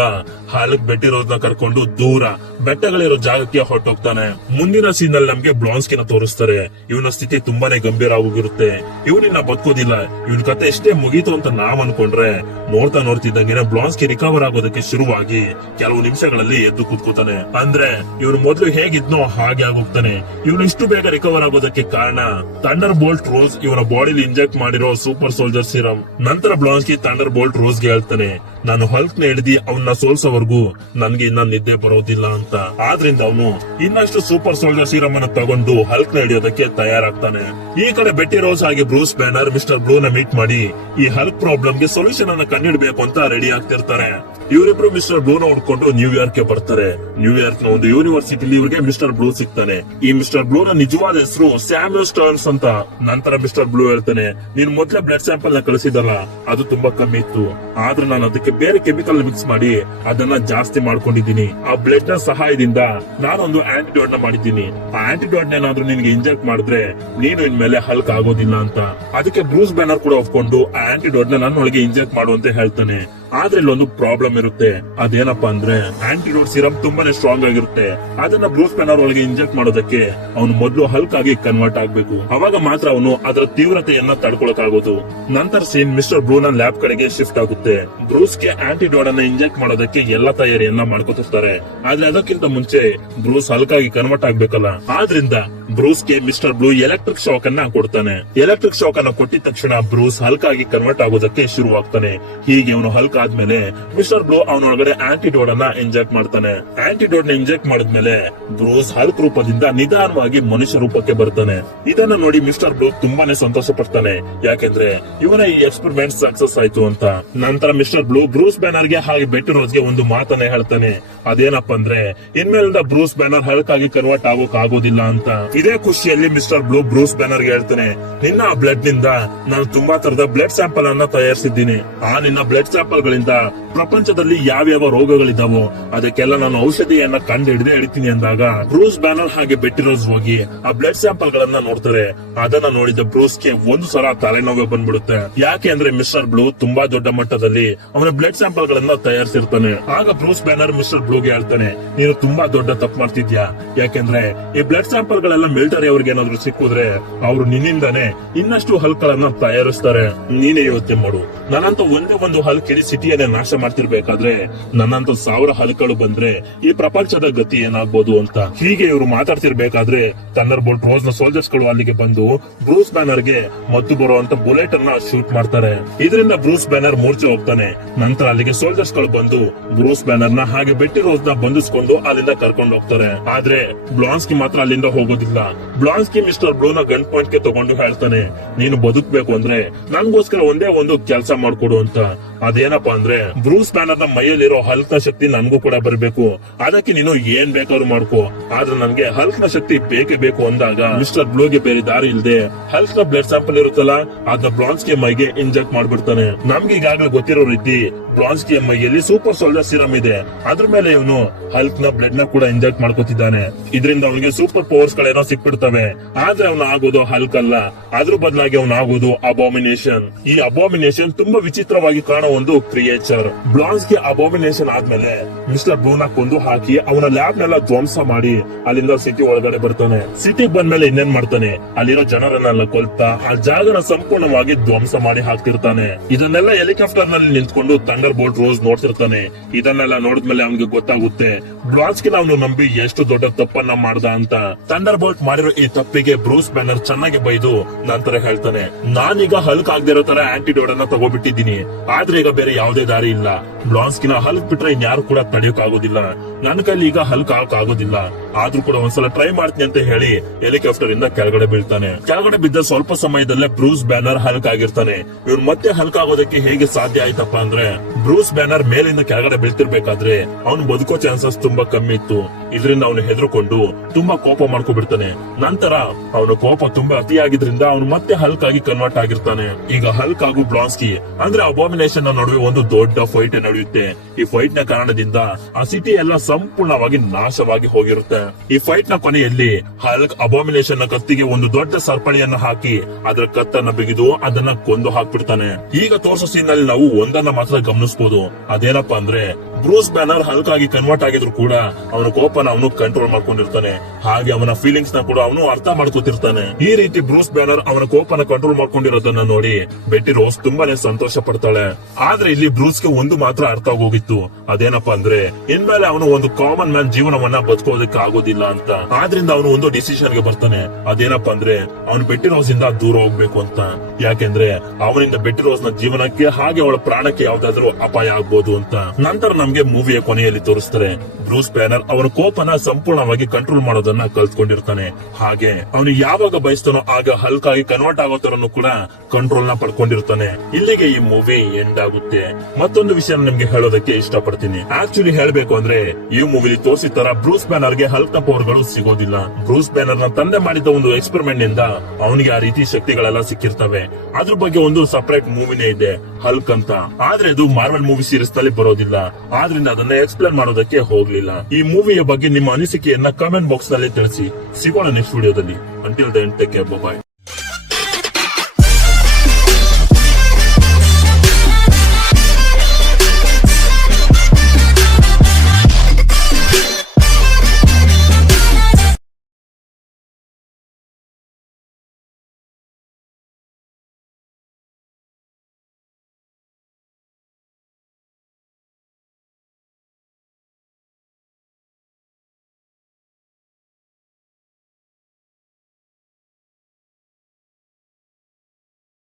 ಹಲ್ಕ್ ಬೆಟ್ಟಿ ರೋಸ್ ನ ಕರ್ಕೊಂಡು ದೂರ ಬೆಟ್ಟಗಳಿರೋ ಜಾಗಕ್ಕೆ ಹೊರಟೋಗ್ತಾನೆ. ಮುಂದಿನ ಸೀನ್ ಅಲ್ಲಿ ನಮ್ಗೆ ಬ್ಲಾನ್ಸ್ಕಿನ ತೋರಿಸ್ತಾರೆ. ಇವನ ಸ್ಥಿತಿ ತುಂಬಾನೇ ಗಂಭೀರ ಆಗೋಗಿರುತ್ತೆ. ಇವನಿನ್ನ ಬದುಕೋದಿಲ್ಲ, ಇವನ್ ಕತೆ ಎಷ್ಟೇ ಮುಗೀತು ಅಂತ ನಾವ್ ಅನ್ಕೊಂಡ್ರೆ ನೋಡ್ತಾ ನೋಡ್ತಿದ್ದಂಗೆ ಬ್ಲಾನ್ಸ್ಕಿ ರಿಕವರ್ ಆಗೋದಕ್ಕೆ ಶುರುವಾಗಿ ಕೆಲವು ನಿಮಿಷಗಳಲ್ಲಿ ಎದ್ದು ಕೂತ್ಕೋತಾನೆ. ಅಂದ್ರೆ ಇವನು ಮೊದಲು ಹೇಗಿದ್ನೋ ಹಾಗೆ ಆಗೋಗ್ತಾನೆ. ಇವನು ಇಷ್ಟು ಬೇಗ ರಿಕವರ್ ಆಗೋದಕ್ಕೆ ಕಾರಣ ಥಂಡರ್ ಬೋಲ್ಟ್ ರೋಸ್ ಇವನ ಬಾಡಿಲಿ ಇಂಜೆಕ್ಟ್ ಮಾಡಿರೋ ಸೂಪರ್ ಸೋಲ್ಜರ್ ಸಿರಮ್. ನಂತರ ಬ್ಲಾನ್ಸ್ಕಿ ಥಂಡರ್ ಬೋಲ್ಟ್ ರೋಸ್ ಗೆ ಹೇಳ್ತಾನೆ, ನಾನು ಹಲ್ಕ್ ನ ಹಿಡಿದಿ ಅವನ್ನ ಸೋಲ್ಸೋವರೆಗೂ ನನ್ಗೆ ಇನ್ನ ನಿದ್ದೆ ಬರೋದಿಲ್ಲ ಅಂತ. ಆದ್ರಿಂದ ಅವನು ಇನ್ನಷ್ಟು ಸೂಪರ್ ಸೋಲ್ಜರ್ ಸಿರಮ್ ಅನ್ನು ತಗೊಂಡು ಹಲ್ಕ್ ನ ಹಿಡಿಯೋದಕ್ಕೆ ತಯಾರಾಗ್ತಾನೆ. ಈ ಕಡೆ ಬೆಟ್ಟಿ ರೋಸ್ ಹಾಗೆ ಬ್ರೂಸ್ ಬ್ಯಾನರ್ ಮಿಸ್ಟರ್ ಬ್ಲೂ ನ ಮೀಟ್ ಮಾಡಿ ಈ ಹಲ್ಕ್ ಪ್ರಾಬ್ಲಮ್ ಗೆ ಸೊಲ್ಯೂಷನ್ ಅನ್ನ ಕಂಡುಹಿಡಬೇಕು ಅಂತ ರೆಡಿ ಆಗ್ತಿರ್ತಾರೆ. ಇವರಿಬ್ರು ಮಿಸ್ಟರ್ ಬ್ಲೂ ನ ಹುಡ್ಕೊಂಡು ನ್ಯೂಯಾರ್ಕ್ ಗೆ ಬರ್ತಾರೆ. ನ್ಯೂಯಾರ್ಕ್ ನ ಒಂದು ಯೂನಿವರ್ಸಿಟಿಲಿ ಇವರಿಗೆ ಮಿಸ್ಟರ್ ಬ್ಲೂ ಸಿಗ್ತಾನೆ. ಈ ಮಿಸ್ಟರ್ ಬ್ಲೂ ನ ನಿಜವಾದ ಹೆಸರು ಸ್ಯಾಮ್ಯುಲ್ ಸ್ಟರ್ನ್ಸ್ ಅಂತ. ನಂತರ ಮಿಸ್ಟರ್ ಬ್ಲೂ ಹೇಳ್ತಾನೆ, ನೀನ್ ಮೊದಲೇ ಬ್ಲಡ್ ಸ್ಯಾಂಪಲ್ ನ ಕಳಿಸಿದಲ್ಲ ಅದು ತುಂಬಾ ಕಮ್ಮಿ ಇತ್ತು, ಆದ್ರೆ ನಾನು ಅದಕ್ಕೆ ಬೇರೆ ಕೆಮಿಕಲ್ ಮಿಕ್ಸ್ ಮಾಡಿ ಅದನ್ನ ಜಾಸ್ತಿ ಮಾಡ್ಕೊಂಡಿದ್ದೀನಿ. ಆ ಬ್ಲಡ್ ನ ಸಹಾಯದಿಂದ ನಾನೊಂದು ಆಂಟಿಡೋಟ್ ನ ಮಾಡಿದ್ದೀನಿ. ಆ ಆಂಟಿಡೋಟ್ ಏನಾದ್ರೂ ನಿನ್ಗೆ ಇಂಜೆಕ್ಟ್ ಮಾಡಿದ್ರೆ ನೀನು ಇನ್ಮೇಲೆ ಹಲ್ಕ್ ಆಗೋದಿಲ್ಲ ಅಂತ. ಅದಕ್ಕೆ ಬ್ರೂಸ್ ಬ್ಯಾನರ್ ಕೂಡ ಒಪ್ಕೊಂಡು ಆ ಆಂಟಿಡೋಟ್ ನ ನನ್ನೊಳಗೆ ಇಂಜೆಕ್ಟ್ ಮಾಡುವಂತೆ ಹೇಳ್ತಾನೆ. ಆದ್ರೆ ಇಲ್ಲೊಂದು ಪ್ರಾಬ್ಲಮ್ ಇರುತ್ತೆ. ಅದೇನಪ್ಪಾ ಅಂದ್ರೆ ಆಂಟಿಡೋಟ್ ಸಿರಮ್ ತುಂಬಾನೇ ಸ್ಟ್ರಾಂಗ್ ಆಗಿರುತ್ತೆ. ಅದನ್ನ ಬ್ರೂಸ್ ಬ್ಯಾನರ್ ಒಳಗೆ ಇಂಜೆಕ್ಟ್ ಮಾಡೋದಕ್ಕೆ ಅವನು ಮೊದಲು ಹಲ್ಕ್ ಆಗಿ ಕನ್ವರ್ಟ್ ಆಗ್ಬೇಕು. ಅವಾಗ ಮಾತ್ರ ಅವನು ಅದರ ತೀವ್ರತೆಯನ್ನ ತಡ್ಕೊಳಕ್ ಆಗೋದು. ನಂತರ ಸೀನ್ ಮಿಸ್ಟರ್ ಬ್ಲೂ ನ ಲ್ಯಾಬ್ ಕಡೆಗೆ ಶಿಫ್ಟ್ ಆಗುತ್ತೆ. ಬ್ರೂಸ್ಗೆ ಆಂಟಿಡೋಟ್ ಅನ್ನ ಇಂಜೆಕ್ಟ್ ಮಾಡೋದಕ್ಕೆ ಎಲ್ಲಾ ತಯಾರಿಯನ್ನ ಮಾಡ್ಕೊತಿರ್ತಾರೆ. ಆದ್ರೆ ಅದಕ್ಕಿಂತ ಮುಂಚೆ ಬ್ರೂಸ್ ಹಲ್ಕ್ ಆಗಿ ಕನ್ವರ್ಟ್ ಆಗ್ಬೇಕಲ್ಲ. ಆದ್ರಿಂದ ಬ್ರೂಸ್ಗೆ ಮಿಸ್ಟರ್ ಬ್ಲೂ ಎಲೆಕ್ಟ್ರಿಕ್ ಶಾಕ್ ಅನ್ನ ಕೊಡ್ತಾನೆ. ಎಲೆಕ್ಟ್ರಿಕ್ ಶಾಕ್ ಅನ್ನ ಕೊಟ್ಟಿದ ತಕ್ಷಣ ಬ್ರೂಸ್ ಹಲ್ಕ್ ಆಗಿ ಕನ್ವರ್ಟ್ ಆಗೋದಕ್ಕೆ ಶುರುವಾಗ್ತಾನೆ. ಹೀಗೆ ಅವನು ಹಲ್ಕ್ ಆದ್ಮೇಲೆ ಮಿಸ್ಟರ್ ಬ್ಲೂ ಅವನೊಳಗಡೆ ಆಂಟಿಡೋಟ್ ಅನ್ನ ಇಂಜೆಕ್ಟ್ ಮಾಡ್ತಾನೆ. ಆಂಟಿಡೋಟ್ ನ ಇಂಜೆಕ್ಟ್ ಮಾಡಿದ್ಮೇಲೆ ಬ್ರೂಸ್ ಹಲ್ಕ್ ರೂಪದಿಂದ ನಿಧಾನವಾಗಿ ಮನುಷ್ಯ ರೂಪಕ್ಕೆ ಬರ್ತಾನೆ. ಇದನ್ನ ನೋಡಿ ಮಿಸ್ಟರ್ ಬ್ಲೂ ತುಂಬಾನೇ ಸಂತೋಷ ಪಡ್ತಾನೆ. ಯಾಕೆಂದ್ರೆ ಇವನ ಈ ಎಕ್ಸ್ಪೆರಿಮೆಂಟ್ ಸಕ್ಸಸ್ ಆಯ್ತು ಅಂತ. ನಂತರ ಮಿಸ್ಟರ್ ಬ್ಲೂ ಬ್ರೂಸ್ ಬ್ಯಾನರ್ ಗೆ ಹಾಗೆ ಬೆಟ್ಟಿ ರೋಸ್ ಗೆ ಒಂದು ಮಾತನ್ನ ಹೇಳ್ತಾನೆ. ಅದೇನಪ್ಪ ಅಂದ್ರೆ ಇನ್ಮೇಲಿಂದ ಬ್ರೂಸ್ ಬ್ಯಾನರ್ ಹಲ್ಕ್ ಆಗಿ ಕನ್ವರ್ಟ್ ಆಗೋಕ್ ಆಗೋದಿಲ್ಲ ಅಂತ. ಇದೇ ಖುಷಿಯಲ್ಲಿ ಮಿಸ್ಟರ್ ಬ್ಲೂ ಬ್ರೂಸ್ ಬ್ಯಾನರ್ ಗೆ ಹೇಳ್ತಾನೆ, ನಿನ್ನ ಬ್ಲಡ್ ನಿಂದ ನಾನು ತುಂಬಾ ತರದ ಬ್ಲಡ್ ಸ್ಯಾಂಪಲ್ ಅನ್ನ ತಯಾರಿಸಿದ್ದೀನಿ. ಆ ನಿನ್ನ ಬ್ಲಡ್ ಸ್ಯಾಂಪಲ್ ಗಳಿಂದ ಪ್ರಪಂಚದಲ್ಲಿ ಯಾವ್ಯಾವ ರೋಗಗಳಿದಾವೋ ಅದಕ್ಕೆಲ್ಲ ನಾನು ಔಷಧಿಯನ್ನ ಕಂಡು ಹಿಡಿದೇ ಹಿಡಿತೀನಿ ಅಂದಾಗ ಬ್ರೂಸ್ ಬ್ಯಾನರ್ ಹಾಗೆ ಬೆಟ್ಟಿ ರೋಸ್ ಹೋಗಿ ಆ ಬ್ಲಡ್ ಸ್ಯಾಂಪಲ್ ಗಳನ್ನ ನೋಡ್ತಾರೆ. ಅದನ್ನ ನೋಡಿದ ಬ್ರೂಸ್ಗೆ ಒಂದು ಸಲ ತಲೆನೋವು ಬಂದ್ಬಿಡುತ್ತೆ. ಯಾಕೆ ಅಂದ್ರೆ ಮಿಸ್ಟರ್ ಬ್ಲೂ ತುಂಬಾ ದೊಡ್ಡ ಮಟ್ಟದಲ್ಲಿ ಅವನ ಬ್ಲಡ್ ಸ್ಯಾಂಪಲ್ ಗಳನ್ನ ತಯಾರಿಸಿರ್ತಾನೆ. ಆಗ ಬ್ರೂಸ್ ಬ್ಯಾನರ್ ಮಿಸ್ಟರ್ ಬ್ಲೂಗೆ ಹೇಳ್ತಾನೆ, ನೀನು ತುಂಬಾ ದೊಡ್ಡ ತಪ್ಪು ಮಾಡ್ತಿದ್ಯಾ. ಯಾಕೆಂದ್ರೆ ಈ ಬ್ಲಡ್ ಸ್ಯಾಂಪಲ್ ಗಳೆಲ್ಲ ಮಿಲಿಟರಿ ಅವ್ರಿಗೆ ಏನಾದ್ರು ಸಿಕ್ಕಿದ್ರೆ ಅವರು ನಿನ್ನಿಂದಾನೆ ಇನ್ನಷ್ಟು ಹಲ್ಕ್ ಗಳನ್ನ ತಯಾರಿಸ್ತಾರೆ. ನೀನೇ ಯೋಚನೆ ಮಾಡು, ನನ್ನಂತ ಒಂದೇ ಒಂದು ಹಲ್ಕ್ ಇಡೀ ಸಿಟಿಯನ್ನೇ ನಾಶ ಮಾಡ್ತಿರ್ಬೇಕಾದ್ರೆ ನನ್ನಂತ 1000 ಹಲ್ಕ್ಗಳು ಬಂದ್ರೆ ಈ ಪ್ರಪಂಚದ ಗತಿ ಏನಾಗ್ಬೋದು ಅಂತ. ಹೀಗೆ ಇವರು ಮಾತಾಡ್ತಿರ್ಬೇಕಾದ್ರೆ ಥಂಡರ್ ಬೋಲ್ಟ್ ರೋಸ್ ನ ಸೋಲ್ಜರ್ಸ್ ಗಳು ಅಲ್ಲಿಗೆ ಬಂದು ಬ್ರೂಸ್ ಬ್ಯಾನರ್ ಗೆ ಮತ್ತು ಬರುವಂತ ಬುಲೆಟ್ ಅನ್ನ ಶೂಟ್ ಮಾಡ್ತಾರೆ. ಇದರಿಂದ ಬ್ರೂಸ್ ಬ್ಯಾನರ್ ಮೂರ್ಛೆ ಹೋಗ್ತಾನೆ. ನಂತರ ಅಲ್ಲಿಗೆ ಸೋಲ್ಜರ್ಸ್ ಗಳು ಬಂದು ಬ್ರೂಸ್ ಬ್ಯಾನರ್ ನ ಹಾಗೆ ಬೆಟ್ಟಿ ರೋಸ್ ನ ಬಂಧಿಸ್ಕೊಂಡು ಅಲ್ಲಿಂದ ಕರ್ಕೊಂಡು ಹೋಗ್ತಾರೆ. ಆದ್ರೆ ಬ್ಲಾನ್ಸ್ಕಿ ಮಾತ್ರ ಅಲ್ಲಿಂದ ಹೋಗೋದಿಲ್ಲ. ಬ್ಲಾನ್ಸ್ಕಿ ಮಿಸ್ಟರ್ ಬ್ಲೂ ನ ಗನ್ ಪಾಯಿಂಟ್ ಗೆ ತಗೊಂಡು ಹೇಳ್ತಾನೆ, ನೀನು ಬದುಕಬೇಕು ಅಂದ್ರೆ ನನ್ಗೋಸ್ಕರ ಒಂದೇ ಒಂದು ಕೆಲಸ ಮಾಡ್ಕೊಡು ಅಂತ. ಅದೇನಪ್ಪಾ ಅಂದ್ರೆ ಬ್ರೂಸ್ ಬ್ಯಾನರ್ ನ ಮೈಯಲ್ಲಿರೋ ಹಲ್ಕ್ ನ ಶಕ್ತಿ ನನ್ಗೂ ಕೂಡ ಬರಬೇಕು. ಅದಕ್ಕೆ ನೀನು ಏನ್ ಬೇಕಾದ್ರೂ ಮಾಡ್ಕೋ, ಆದ್ರೆ ನನ್ಗೆ ಹಲ್ಕ್ ನ ಶಕ್ತಿ ಬೇಕೇ ಬೇಕು ಅಂದಾಗ ಮಿಸ್ಟರ್ ಬ್ಲೂಗೆ ಬೇರೆ ದಾರಿ ಇಲ್ಲದೆ ಹಲ್ಕ್ ನ ಬ್ಲಡ್ ಸ್ಯಾಂಪಲ್ ಇರುತ್ತಲ್ಲ ಅದನ್ನ ಬ್ಲಾನ್ಸ್ಕಿ ಮೈಗೆ ಇಂಜೆಕ್ಟ್ ಮಾಡ್ಬಿಡ್ತಾನೆ. ನಮ್ಗೆ ಈಗಾಗಲೇ ಗೊತ್ತಿರೋ ರೀತಿ ಬ್ಲಾನ್ಸ್ಕಿ ಮೈಯಲ್ಲಿ ಸೂಪರ್ ಸೋಲ್ಜರ್ ಸಿರಮ್ ಇದೆ. ಅದ್ರ ಮೇಲೆ ಇವನು ಹಲ್ಕ್ ನ ಬ್ಲಡ್ ನ ಕೂಡ ಇಂಜೆಕ್ಟ್ ಮಾಡ್ಕೊತಿದ್ದಾನೆ. ಇದರಿಂದ ಅವನಿಗೆ ಸೂಪರ್ ಪವರ್ಸ್ ಗಳೇನೋ ಸಿಕ್ಬಿಡ್ತವೆ. ಆದ್ರೆ ಅವನು ಆಗೋದು ಹಲ್ಕ್ ಅಲ್ಲ, ಅದ್ರ ಬದಲಾಗಿ ಅವನು ಆಗೋದು ಅಬಾಮಿನೇಷನ್. ಈ ಅಬಾಮಿನೇಷನ್ ತುಂಬಾ ವಿಚಿತ್ರವಾಗಿ ಕಾಣೋ ಒಂದು ಕ್ರಿಯೇಚರ್. ಬ್ಲಾನ್ಸ್ಕಿ ಅಬಾಮಿನೇಷನ್ ಆದ್ಮೇಲೆ ಮಿಸ್ಟರ್ ಬ್ಲೂ ನ ಕೊಂದು ಹಾಕಿ ಅವನ ಲ್ಯಾಬ್ ನೆಲ್ಲ ಧ್ವಂಸ ಮಾಡಿ ಅಲ್ಲಿಂದ ಸಿಟಿ ಒಳಗಡೆ ಬರ್ತಾನೆ. ಸಿಟಿ ಬಂದ್ಮೇಲೆ ಇನ್ನೇನ್ ಮಾಡ್ತಾನೆ, ಅಲ್ಲಿರೋ ಜನರನ್ನೆಲ್ಲ ಕೊಲ್ತಾ ಆ ಜಾಗನ ಸಂಪೂರ್ಣವಾಗಿ ಧ್ವಂಸ ಮಾಡಿ ಹಾಕ್ತಿರ್ತಾನೆ. ಇದನ್ನೆಲ್ಲ ಹೆಲಿಕಾಪ್ಟರ್ ನಲ್ಲಿ ನಿಂತ್ಕೊಂಡು ಥಂಡರ್ ಬೋಲ್ಟ್ ರೋಸ್ ನೋಡ್ತಿರ್ತಾನೆ. ಇದನ್ನೆಲ್ಲ ನೋಡಿದ್ಮೇಲೆ ಅವನಿಗೆ ಗೊತ್ತಾಗುತ್ತೆ ಬ್ಲಾನ್ಸ್ಕಿನ ಅವನು ನಂಬಿ ಎಷ್ಟು ದೊಡ್ಡ ತಪ್ಪನ್ನ ಮಾಡ್ದ ಅಂತ. ಥಂಡರ್ ಬೋಲ್ಟ್ ಮಾಡಿರೋ ಈ ತಪ್ಪಿಗೆ ಬ್ರೂಸ್ ಬ್ಯಾನರ್ ಚೆನ್ನಾಗಿ ಬೈದು ನಂತರ ಹೇಳ್ತಾನೆ, ನಾನೀಗ ಹಲ್ಕ್ ಆಗದಿರೋ ತರ ಆಂಟಿಡೋಟ್ ಅನ್ನ ತಗೋಬಿಟ್ಟಿದ್ದೀನಿ. ಆದ್ರೆ ಈಗ ಬೇರೆ ಯಾವುದೇ ದಾರಿ ಇಲ್ಲ. ಬ್ಲಾನ್ಸ್ಕಿನ ಹಲ್ಕ್ ಬಿಟ್ರೆ ಇನ್ಯಾರು ಕೂಡ ತಡೆಯೋಕ್ ಆಗೋದಿಲ್ಲ. ನನ್ನ ಕೈಲಿ ಈಗ ಹಲ್ಕ್ ಆಗೋದಿಲ್ಲ. ಆದ್ರೂ ಕೂಡ ಒಂದ್ಸಲ ಟ್ರೈ ಮಾಡ್ತೀನಿ ಅಂತ ಹೇಳಿ ಹೆಲಿಕಾಪ್ಟರ್ ಇಂದ ಕೆಳಗಡೆ ಬೀಳ್ತಾನೆ. ಕೆಳಗಡೆ ಬಿದ್ದ ಸ್ವಲ್ಪ ಸಮಯದಲ್ಲೇ ಬ್ರೂಸ್ ಬ್ಯಾನರ್ ಹಲ್ಕ್ ಆಗಿರ್ತಾನೆ. ಇವ್ರು ಮತ್ತೆ ಹಲ್ಕ್ ಆಗೋದಕ್ಕೆ ಹೇಗೆ ಸಾಧ್ಯ ಆಯ್ತಪ್ಪ ಅಂದ್ರೆ ಬ್ರೂಸ್ ಬ್ಯಾನರ್ ಮೇಲಿಂದ ಕೆಳಗಡೆ ಬೀಳ್ತಿರ್ಬೇಕಾದ್ರೆ ಅವನು ಬದುಕೋ ಚಾನ್ಸಸ್ ತುಂಬಾ ಕಮ್ಮಿ ಇತ್ತು. ಇದರಿಂದ ಅವನು ಹೆದರ್ಕೊಂಡು ತುಂಬಾ ಕೋಪ ಮಾಡ್ಕೊಬಿಡ್ತಾನೆ. ನಂತರ ಅವನ ಕೋಪ ತುಂಬಾ ಅತಿಯಾಗಿದ್ರಿಂದ ಅವನು ಮತ್ತೆ ಹಲ್ಕ್ ಆಗಿ ಕನ್ವರ್ಟ್ ಆಗಿರ್ತಾನೆ. ಈಗ ಹಲ್ಕ್ ಹಾಗೂ ಬ್ಲಾನ್ಸ್ಕಿ ಅಂದ್ರೆ ಅಬಾಮಿನೇಷನ್ ನ ನಡುವೆ ಒಂದು ದೊಡ್ಡ ಫೈಟ್ ನಡೆಯುತ್ತೆ. ಈ ಫೈಟ್ ನ ಕಾರಣದಿಂದ ಆ ಸಿಟಿ ಎಲ್ಲ ಸಂಪೂರ್ಣವಾಗಿ ನಾಶವಾಗಿ ಹೋಗಿರುತ್ತೆ. ಈ ಫೈಟ್ ನ ಕೊನೆಯಲ್ಲಿ ಹಲ್ಕ್ ಅಬಾಮಿನೇಷನ್ ನ ಕತ್ತಿಗೆ ಒಂದು ದೊಡ್ಡ ಸರಪಳಿಯನ್ನ ಹಾಕಿ ಅದರ ಕತ್ತನ್ನ ಬಿಗಿದು ಅದನ್ನ ಕೊಂದು ಹಾಕ್ಬಿಡ್ತಾನೆ. ಈಗ ತೋರಿಸೋ ಸೀನ್ ನಲ್ಲಿ ನಾವು ಒಂದನ್ನ ಮಾತ್ರ ಗಮನಿಸಬಹುದು. ಅದೇನಪ್ಪಾ ಅಂದ್ರೆ ಬ್ರೂಸ್ ಬ್ಯಾನರ್ ಹಲ್ಕ್ ಆಗಿ ಕನ್ವರ್ಟ್ ಆಗಿದ್ರು ಕೂಡ ಅವನ ಕೋಪನ ಅವನು ಕಂಟ್ರೋಲ್ ಮಾಡ್ಕೊಂಡಿರ್ತಾನೆ. ಹಾಗೆ ಅವನ ಫೀಲಿಂಗ್ಸ್ ನ ಕೂಡ ಅವನು ಅರ್ಥ ಮಾಡ್ಕೊತಿರ್ತಾನೆ. ಈ ರೀತಿ ಬ್ರೂಸ್ ಬ್ಯಾನರ್ ಅವನ ಕೋಪನ ಕಂಟ್ರೋಲ್ ಮಾಡ್ಕೊಂಡಿರೋದನ್ನ ನೋಡಿ ಬೆಟ್ಟಿ ರೋಸ್ ತುಂಬಾನೇ ಸಂತೋಷ ಪಡ್ತಾಳೆ. ಆದ್ರೆ ಇಲ್ಲಿ ಬ್ರೂಸ್ಗೆ ಒಂದು ಮಾತ್ರ ಅರ್ಥ ಆಗೋಗಿತ್ತು. ಅದೇನಪ್ಪಾ ಅಂದ್ರೆ ಇನ್ಮೇಲೆ ಅವನು ಒಂದು ಕಾಮನ್ ಮ್ಯಾನ್ ಜೀವನವನ್ನ ಬದುಕೋದಕ್ಕೆ ಆಗೋದಿಲ್ಲ ಅಂತ. ಆದ್ರಿಂದ ಅವನು ಒಂದು ಡಿಸಿಷನ್ ಗೆ ಬರ್ತಾನೆ. ಅದೇನಪ್ಪಾ ಅಂದ್ರೆ ಅವನು ಬೆಟ್ಟಿ ರೋಸ್ ಇಂದ ದೂರ ಹೋಗ್ಬೇಕು ಅಂತ. ಯಾಕೆಂದ್ರೆ ಅವನಿಂದ ಬೆಟ್ಟಿ ರೋಸ್ ನ ಜೀವನಕ್ಕೆ ಹಾಗೆ ಅವಳ ಪ್ರಾಣಕ್ಕೆ ಯಾವ್ದಾದ್ರು ಅಪಾಯ ಆಗ್ಬೋದು ಅಂತ. ನಂತರ ನಮ್ಗೆ ಮೂವಿಯ ಕೊನೆಯಲ್ಲಿ ತೋರಿಸ್ತಾರೆ ಬ್ರೂಸ್ ಬ್ಯಾನರ್ ಅವನ ಕೋಪನ ಸಂಪೂರ್ಣವಾಗಿ ಕಂಟ್ರೋಲ್ ಮಾಡೋದನ್ನ ಕಲ್ತ್ಕೊಂಡಿರ್ತಾನೆ. ಹಾಗೆ ಅವನು ಯಾವಾಗ ಬಯಸ್ತಾನೋ ಆಗ ಹಲ್ಕ್ ಆಗಿ ಕನ್ವರ್ಟ್ ಆಗೋ ತರನು ಕೂಡ ಕಂಟ್ರೋಲ್ ನ ಪಡ್ಕೊಂಡಿರ್ತಾನೆ. ಇಲ್ಲಿಗೆ ಈ ಮೂವಿ ಎಂಡ್ ಆಗುತ್ತೆ. ಮತ್ತೊಂದು ವಿಷಯ ನಿಮ್ಗೆ ಹೇಳೋದಕ್ಕೆ ಇಷ್ಟಪಡ್ತೀನಿ. ಆಕ್ಚುಲಿ ಹೇಳ್ಬೇಕು ಅಂದ್ರೆ ಈ ಮೂವಿಲಿ ತೋರಿಸಿದ ತರ ಬ್ರೂಸ್ ಬ್ಯಾನರ್ ಗೆ ಹಲ್ಕ್ ನ ಪವರ್ ಗಳು ಸಿಗೋದಿಲ್ಲ. ಬ್ರೂಸ್ ಬ್ಯಾನರ್ ನ ತಂದೆ ಮಾಡಿದ ಒಂದು ಎಕ್ಸ್ಪೆರಿಮೆಂಟ್ ನಿಂದ ಅವನಿಗೆ ಆ ರೀತಿ ಶಕ್ತಿಗಳೆಲ್ಲ ಸಿಕ್ಕಿರ್ತವೆ. ಅದ್ರ ಬಗ್ಗೆ ಒಂದು ಸಪರೇಟ್ ಮೂವಿನೇ ಇದೆ ಹಲ್ಕ್ ಅಂತ. ಆದ್ರೆ ಇದು ಮಾರ್ವೆಲ್ ಮೂವಿ ಸೀರೀಸ್ ನಲ್ಲಿ ಬರೋದಿಲ್ಲ. ಆದ್ರಿಂದ ಅದನ್ನ ಎಕ್ಸ್ಪ್ಲೇನ್ ಮಾಡೋದಕ್ಕೆ ಹೋಗ್ಲಿಲ್ಲ. ಈ ಮೂವಿಯ ಬಗ್ಗೆ ನಿಮ್ಮ ಅನಿಸಿಕೆಯನ್ನ ಕಮೆಂಟ್ ಬಾಕ್ಸ್ ನಲ್ಲಿ ತಿಳಿಸಿ. ಸಿಗೋಣ ನೆಕ್ಸ್ಟ್ ವಿಡಿಯೋದಲ್ಲಿ. Until then take care, by.